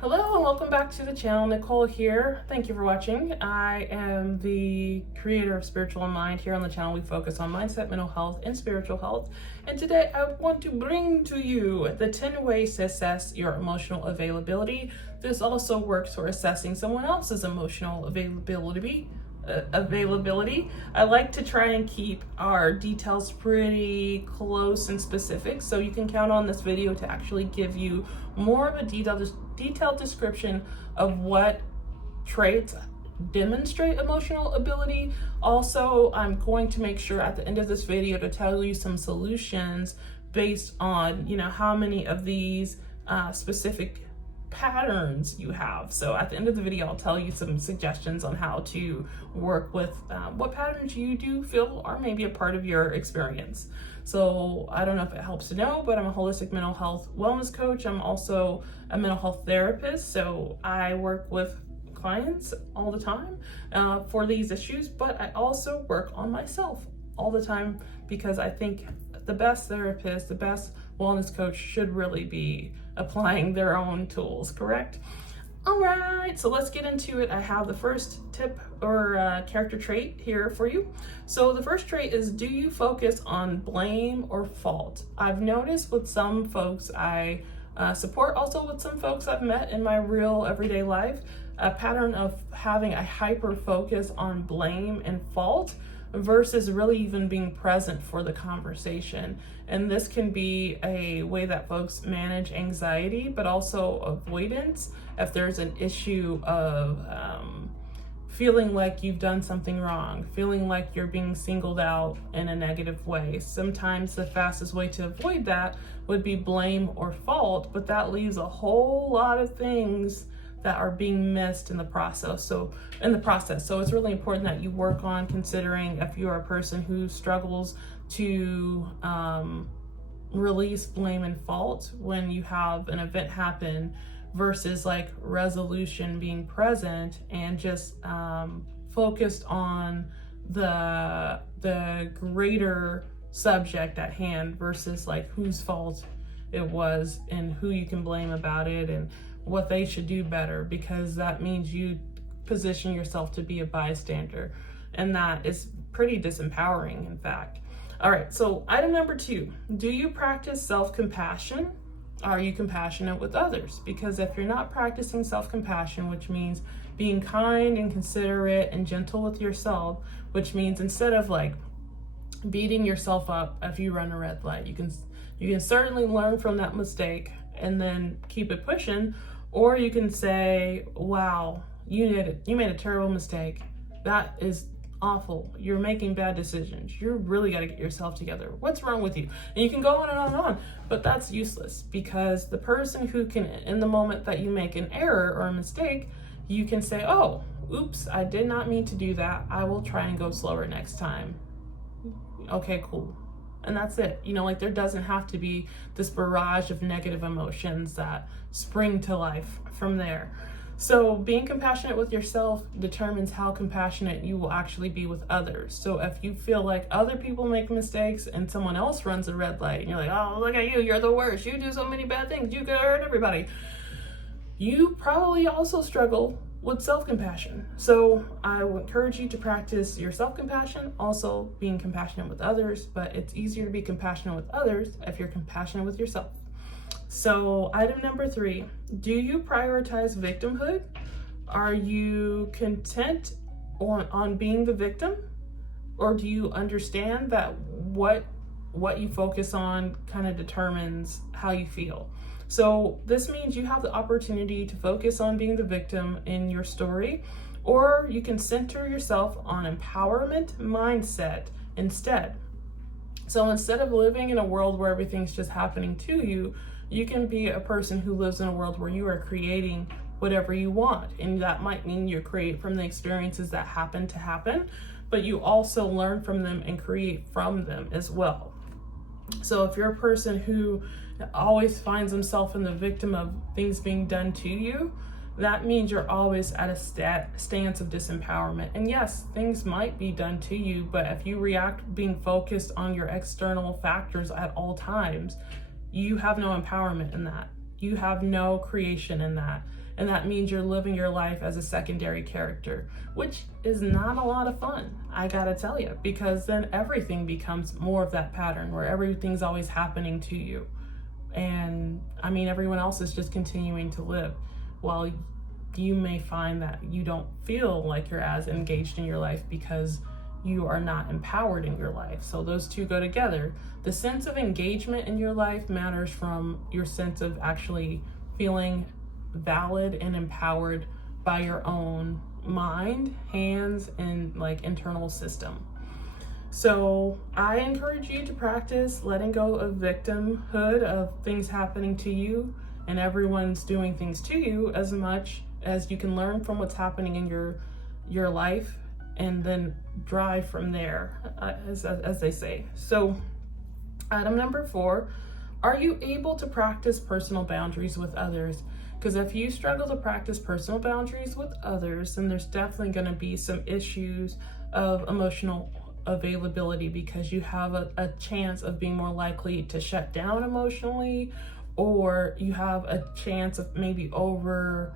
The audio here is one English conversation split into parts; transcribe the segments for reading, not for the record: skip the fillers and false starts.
Hello and welcome back to the channel. Nicole here. Thank you for watching. I am the creator of Spiritual in Mind. Here on the channel we focus on mindset, mental health, and spiritual health. And today I want to bring to you the 10 ways to assess your emotional availability. This also works for assessing someone else's emotional availability. I like to try and keep our details pretty close and specific, so you can count on this video to actually give you more of a detailed description of what traits demonstrate emotional ability. Also, I'm going to make sure at the end of this video to tell you some solutions based on how many of these specific patterns you have. So at the end of the video, I'll tell you some suggestions on how to work with what patterns you do feel are maybe a part of your experience. So I don't know if it helps to know, but I'm a holistic mental health wellness coach. I'm also a mental health therapist. So I work with clients all the time for these issues, but I also work on myself all the time because I think the best therapist, the best wellness coach should really be applying their own tools, correct? All right, so let's get into it. I have the first tip or character trait here for you. So the first trait is, do you focus on blame or fault? I've noticed with some folks I support, also with some folks I've met in my real everyday life, a pattern of having a hyper focus on blame and fault versus really even being present for the conversation. And this can be a way that folks manage anxiety, but also avoidance if there's an issue of feeling like you've done something wrong, feeling like you're being singled out in a negative way. Sometimes the fastest way to avoid that would be blame or fault, but that leaves a whole lot of things that are being missed in the process. So it's really important that you work on considering if you are a person who struggles to release blame and fault when you have an event happen versus like resolution, being present and just focused on the greater subject at hand versus like whose fault it was and who you can blame about it and what they should do better, because that means you position yourself to be a bystander, and that is pretty disempowering, in fact. All right, so item number 2, do you practice self-compassion? Are you compassionate with others? Because if you're not practicing self-compassion, which means being kind and considerate and gentle with yourself, which means instead of like beating yourself up if you run a red light, you can certainly learn from that mistake and then keep it pushing. Or you can say, wow, you made a terrible mistake. That is awful. You're making bad decisions. You really got to get yourself together. What's wrong with you? And you can go on and on and on, but that's useless, because the person who can, in the moment that you make an error or a mistake, you can say, oh, oops, I did not mean to do that. I will try and go slower next time. Okay, cool. And that's it. Like there doesn't have to be this barrage of negative emotions that spring to life from there. So being compassionate with yourself determines how compassionate you will actually be with others. So if you feel like other people make mistakes and someone else runs a red light and you're like, oh, look at you, you're the worst, you do so many bad things, you could hurt everybody, you probably also struggle with self-compassion. So I would encourage you to practice your self-compassion, also being compassionate with others, but it's easier to be compassionate with others if you're compassionate with yourself. So item number 3, do you prioritize victimhood? Are you content on being the victim? Or do you understand that what you focus on kind of determines how you feel? So this means you have the opportunity to focus on being the victim in your story, or you can center yourself on empowerment mindset instead. So instead of living in a world where everything's just happening to you, you can be a person who lives in a world where you are creating whatever you want. And that might mean you create from the experiences that happen to happen, but you also learn from them and create from them as well. So if you're a person who always finds himself in the victim of things being done to you, that means you're always at a stance of disempowerment. And yes, things might be done to you, but if you react being focused on your external factors at all times, you have no empowerment in that. You have no creation in that. And that means you're living your life as a secondary character, which is not a lot of fun, I gotta tell you, because then everything becomes more of that pattern where everything's always happening to you. And I mean, everyone else is just continuing to live. While you may find that you don't feel like you're as engaged in your life because you are not empowered in your life. So those two go together. The sense of engagement in your life matters from your sense of actually feeling valid and empowered by your own mind, hands, and like internal system. So I encourage you to practice letting go of victimhood of things happening to you and everyone's doing things to you, as much as you can learn from what's happening in your life and then drive from there, as they say. So item number 4, are you able to practice personal boundaries with others? Because if you struggle to practice personal boundaries with others, then there's definitely going to be some issues of emotional availability, because you have a chance of being more likely to shut down emotionally, or you have a chance of maybe over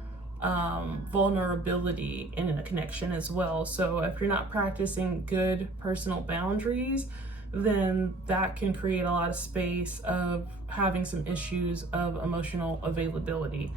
vulnerability in a connection as well. So if you're not practicing good personal boundaries, then that can create a lot of space of having some issues of emotional availability.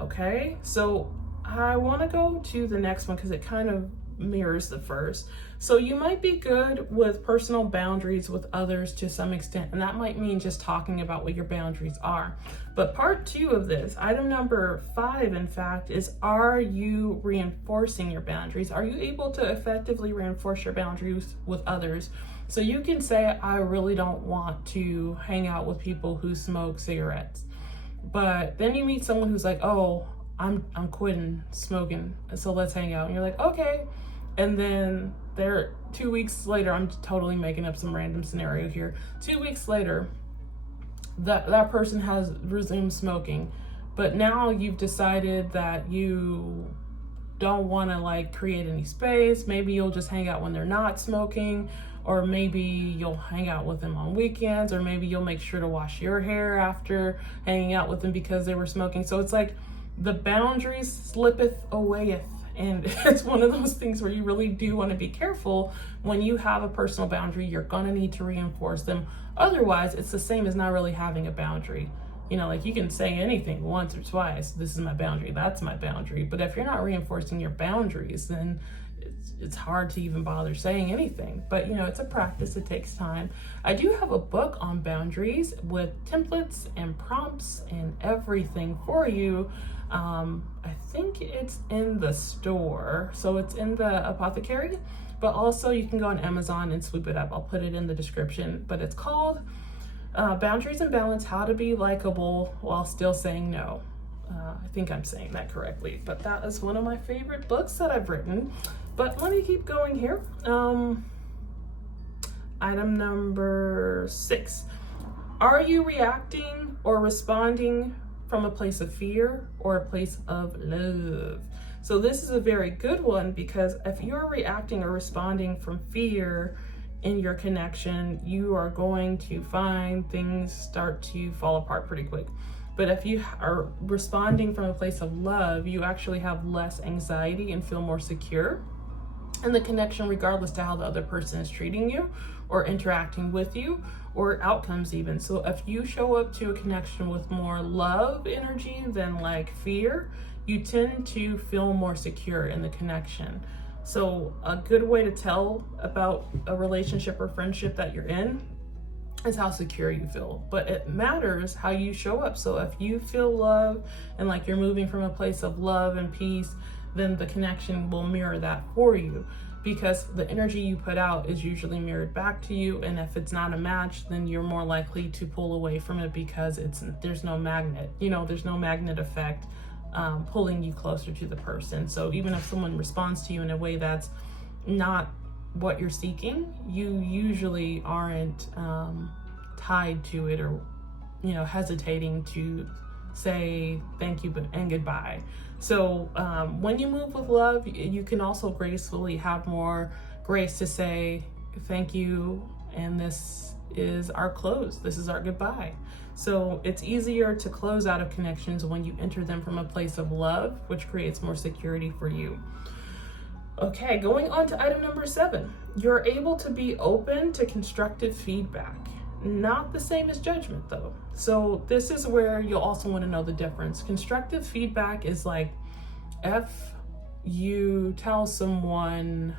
Okay, so I want to go to the next one because it kind of mirrors the first. So you might be good with personal boundaries with others to some extent, and that might mean just talking about what your boundaries are. But part 2 of this, item number 5, in fact, is, are you reinforcing your boundaries? Are you able to effectively reinforce your boundaries with others? So you can say, I really don't want to hang out with people who smoke cigarettes. But then you meet someone who's like, oh, I'm quitting smoking, so let's hang out. And you're like, okay. And then 2 weeks later, I'm totally making up some random scenario here. 2 weeks later, that person has resumed smoking, but now you've decided that you don't want to like create any space. Maybe you'll just hang out when they're not smoking, or maybe you'll hang out with them on weekends, or maybe you'll make sure to wash your hair after hanging out with them because they were smoking. So it's like the boundaries slippeth awayeth. And it's one of those things where you really do want to be careful. When you have a personal boundary, you're going to need to reinforce them. Otherwise, it's the same as not really having a boundary. You know, like you can say anything once or twice, this is my boundary, that's my boundary. But if you're not reinforcing your boundaries, then it's hard to even bother saying anything. But you know, it's a practice, it takes time. I do have a book on boundaries with templates and prompts and everything for you. I think it's in the store, so it's in the apothecary, but also you can go on Amazon and swoop it up. I'll put it in the description, but it's called Boundaries and Balance, How to Be Likeable While Still Saying No. I think I'm saying that correctly, but that is one of my favorite books that I've written. But let me keep going here. Item number 6. Are you reacting or responding from a place of fear or a place of love? So this is a very good one, because if you're reacting or responding from fear in your connection, you are going to find things start to fall apart pretty quick. But if you are responding from a place of love, you actually have less anxiety and feel more secure in the connection, regardless to how the other person is treating you or interacting with you, or outcomes even. So if you show up to a connection with more love energy than like fear, you tend to feel more secure in the connection. So a good way to tell about a relationship or friendship that you're in is how secure you feel. But it matters how you show up. So if you feel love and like you're moving from a place of love and peace, then the connection will mirror that for you, because the energy you put out is usually mirrored back to you. And if it's not a match, then you're more likely to pull away from it, because there's no magnet, there's no magnet effect pulling you closer to the person. So even if someone responds to you in a way that's not what you're seeking, you usually aren't tied to it, or hesitating to say thank you and goodbye. So when you move with love, you can also gracefully have more grace to say thank you, and this is our close. This is our goodbye. So it's easier to close out of connections when you enter them from a place of love, which creates more security for you. Okay, going on to item number 7. You're able to be open to constructive feedback. Not the same as judgment though. So this is where you'll also want to know the difference. Constructive feedback is like if you tell someone,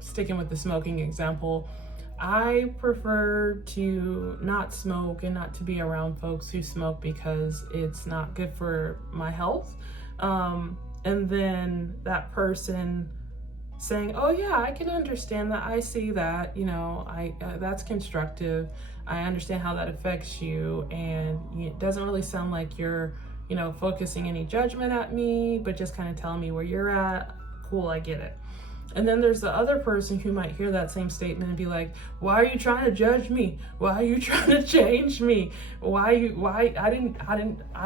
sticking with the smoking example, I prefer to not smoke and not to be around folks who smoke because it's not good for my health. And then that person saying, oh yeah, I can understand that. I see that, that's constructive. I understand how that affects you. And it doesn't really sound like you're, focusing any judgment at me, but just kind of telling me where you're at. Cool, I get it. And then there's the other person who might hear that same statement and be like, why are you trying to judge me? Why are you trying to change me? I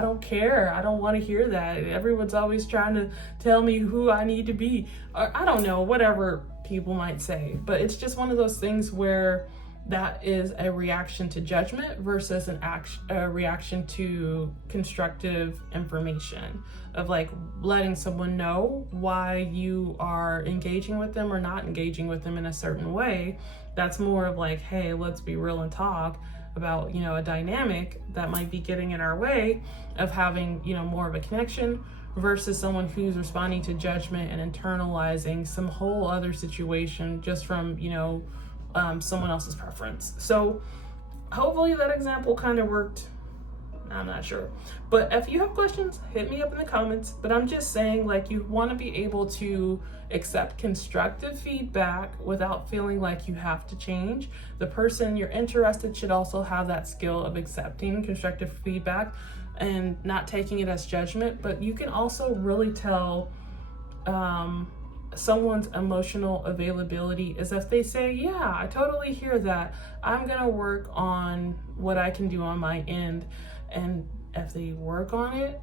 don't care. I don't want to hear that. Everyone's always trying to tell me who I need to be. Or I don't know, whatever people might say. But it's just one of those things where that is a reaction to judgment versus a reaction to constructive information of like letting someone know why you are engaging with them or not engaging with them in a certain way. That's more of like, hey, let's be real and talk about, a dynamic that might be getting in our way of having, more of a connection versus someone who's responding to judgment and internalizing some whole other situation just from, someone else's preference. So hopefully that example kind of worked. I'm not sure. But if you have questions, hit me up in the comments. But I'm just saying, like, you want to be able to accept constructive feedback without feeling like you have to change. The person you're interested should also have that skill of accepting constructive feedback and not taking it as judgment. But you can also really tell someone's emotional availability is if they say, yeah, I totally hear that. I'm going to work on what I can do on my end. And if they work on it,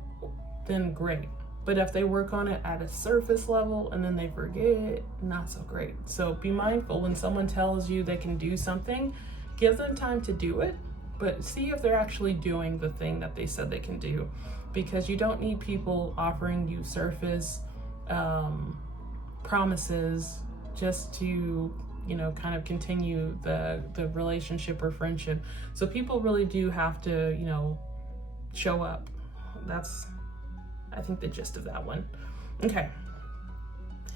then great. But if they work on it at a surface level and then they forget, not so great. So be mindful when someone tells you they can do something, give them time to do it, but see if they're actually doing the thing that they said they can do. Because you don't need people offering you surface promises just to kind of continue the relationship or friendship. So people really do have to show up. That's, I think, the gist of that one. Okay,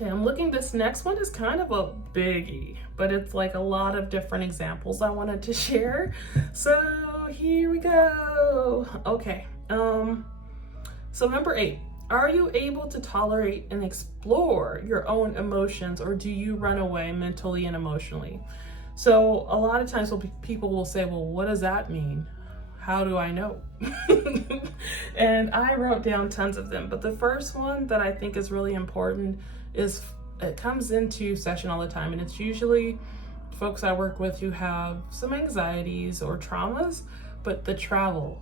I'm looking, this next one is kind of a biggie, but it's like a lot of different examples I wanted to share, so here we go. Okay, so number 8, are you able to tolerate and explore your own emotions, or do you run away mentally and emotionally? So a lot of times people will say, well, what does that mean? How do I know? And I wrote down tons of them, but the first one that I think is really important is, it comes into session all the time, and it's usually folks I work with who have some anxieties or traumas, but the travel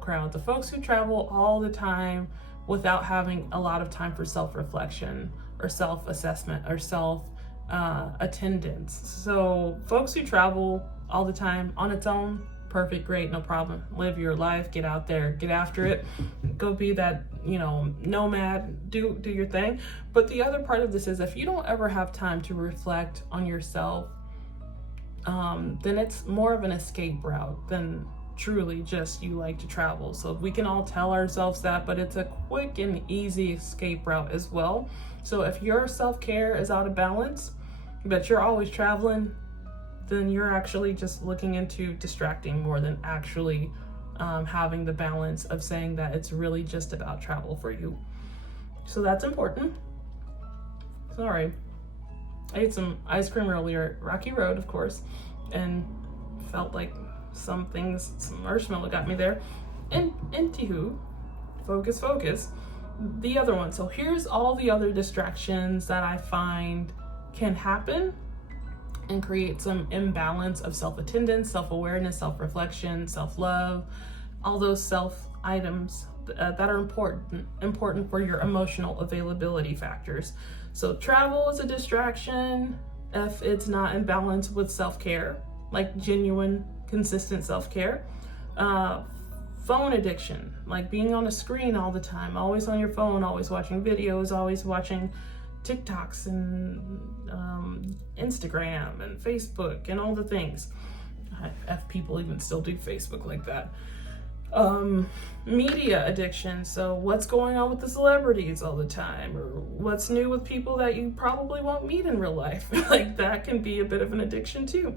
crowd, the folks who travel all the time without having a lot of time for self-reflection or self-assessment or self-attendance. So folks who travel all the time on its own, perfect, great, no problem. Live your life, get out there, get after it, go be that, nomad, do your thing. But the other part of this is, if you don't ever have time to reflect on yourself, then it's more of an escape route than truly just you like to travel. So we can all tell ourselves that, but it's a quick and easy escape route as well. So if your self-care is out of balance, but you're always traveling, then you're actually just looking into distracting more than actually having the balance of saying that it's really just about travel for you. So that's important. Sorry, I ate some ice cream earlier at Rocky Road, of course, and felt like some marshmallow got me there. And anywho, focus, the other one. So here's all the other distractions that I find can happen and create some imbalance of self-attendance, self-awareness, self-reflection, self-love, all those self items that are important for your emotional availability factors. So travel is a distraction, if it's not in balance with self-care, like genuine, consistent self-care. Phone addiction, like being on a screen all the time, always on your phone, always watching videos, always watching TikToks and Instagram and Facebook and all the things. If people even still do Facebook like that. Media addiction, so what's going on with the celebrities all the time, or what's new with people that you probably won't meet in real life. Like that can be a bit of an addiction too.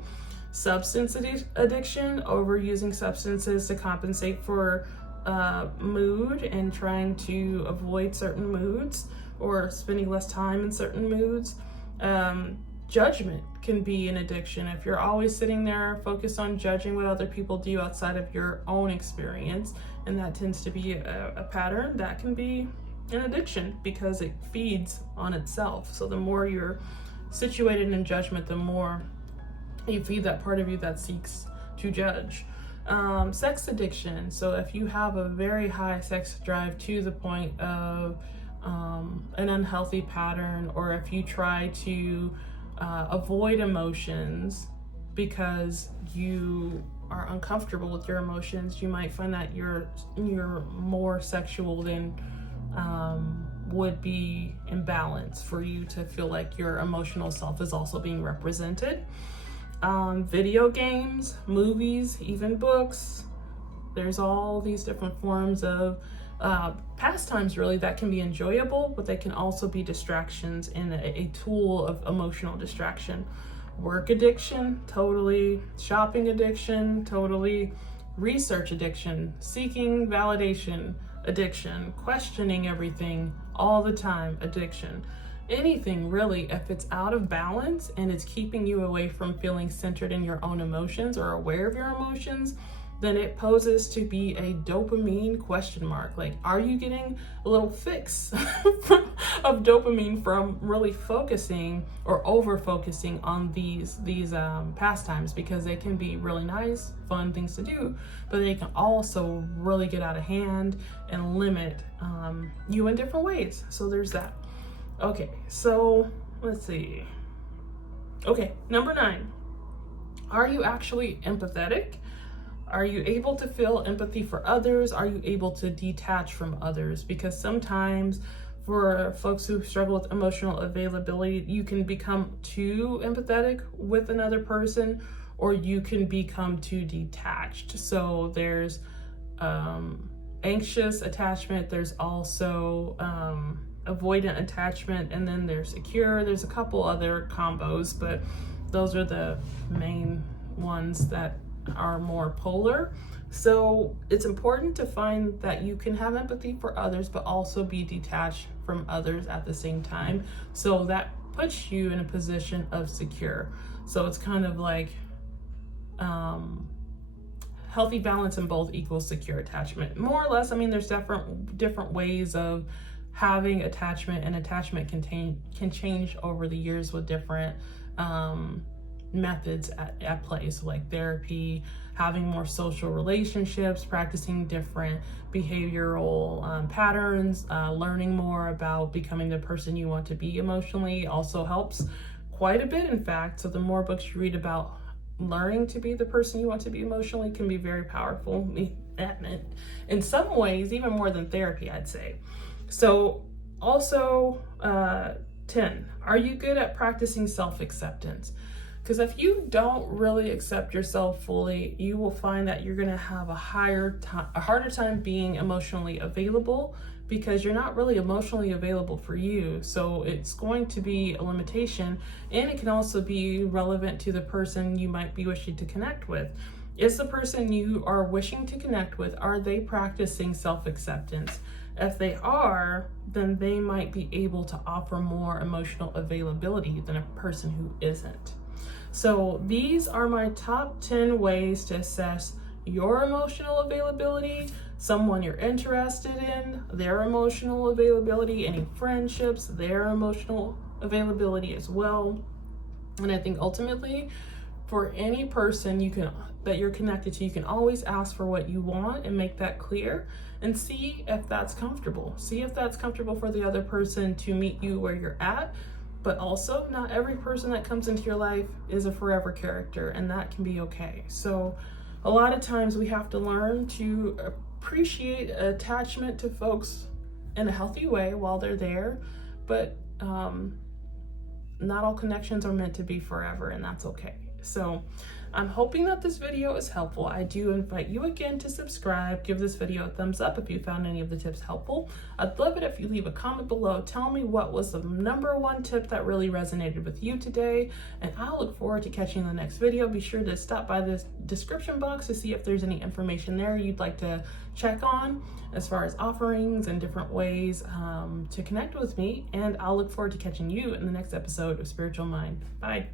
Substance addiction, overusing substances to compensate for mood and trying to avoid certain moods or spending less time in certain moods. Judgment can be an addiction. If you're always sitting there focused on judging what other people do outside of your own experience, and that tends to be a pattern, that can be an addiction because it feeds on itself. So the more you're situated in judgment, the more you feed that part of you that seeks to judge. Sex addiction. So if you have a very high sex drive to the point of an unhealthy pattern, or if you try to avoid emotions because you are uncomfortable with your emotions, you might find that you're more sexual than would be in balance for you to feel like your emotional self is also being represented. Video games, movies, even books. There's all these different forms of pastimes really that can be enjoyable, but they can also be distractions and a tool of emotional distraction. Work addiction, totally. Shopping addiction, totally. Research addiction, seeking validation addiction, questioning everything all the time addiction. Anything really, if it's out of balance and it's keeping you away from feeling centered in your own emotions or aware of your emotions, then it poses to be a dopamine question mark. Like, are you getting a little fix of dopamine from really focusing or over focusing on these pastimes? Because they can be really nice, fun things to do, but they can also really get out of hand and limit you in different ways. So there's that. Okay, so let's see. Okay, number 9. Are you actually empathetic? Are you able to feel empathy for others? Are you able to detach from others? Because sometimes for folks who struggle with emotional availability, you can become too empathetic with another person, or you can become too detached. So there's anxious attachment, there's also avoidant attachment, and then there's secure. There's a couple other combos, but those are the main ones that are more polar. So it's important to find that you can have empathy for others, but also be detached from others at the same time. So that puts you in a position of secure. So it's kind of like healthy balance in both equals secure attachment. More or less, I mean, there's different ways of having attachment, and attachment can change over the years with different methods at play. So like therapy, having more social relationships, practicing different behavioral patterns, learning more about becoming the person you want to be emotionally also helps quite a bit, in fact. So the more books you read about learning to be the person you want to be emotionally can be very powerful. In some ways, even more than therapy, I'd say. So also 10, are you good at practicing self-acceptance? Because if you don't really accept yourself fully, you will find that you're going to have a harder time being emotionally available, because you're not really emotionally available for you. So it's going to be a limitation, and it can also be relevant to the person you might be wishing to connect with. Is the person you are wishing to connect with, are they practicing self-acceptance? If they are, then they might be able to offer more emotional availability than a person who isn't. So these are my top 10 ways to assess your emotional availability, someone you're interested in, their emotional availability, any friendships, their emotional availability as well. And I think ultimately, for any person that you're connected to, you can always ask for what you want and make that clear, and see if that's comfortable. See if that's comfortable for the other person to meet you where you're at, but also not every person that comes into your life is a forever character, and that can be okay. So a lot of times we have to learn to appreciate attachment to folks in a healthy way while they're there, but not all connections are meant to be forever, and that's okay. So I'm hoping that this video is helpful. I do invite you again to subscribe, give this video a thumbs up if you found any of the tips helpful. I'd love it if you leave a comment below. Tell me what was the #1 tip that really resonated with you today, and I'll look forward to catching you in the next video. Be sure to stop by the description box to see if there's any information there you'd like to check on as far as offerings and different ways to connect with me, and I'll look forward to catching you in the next episode of Spiritual Mind. Bye.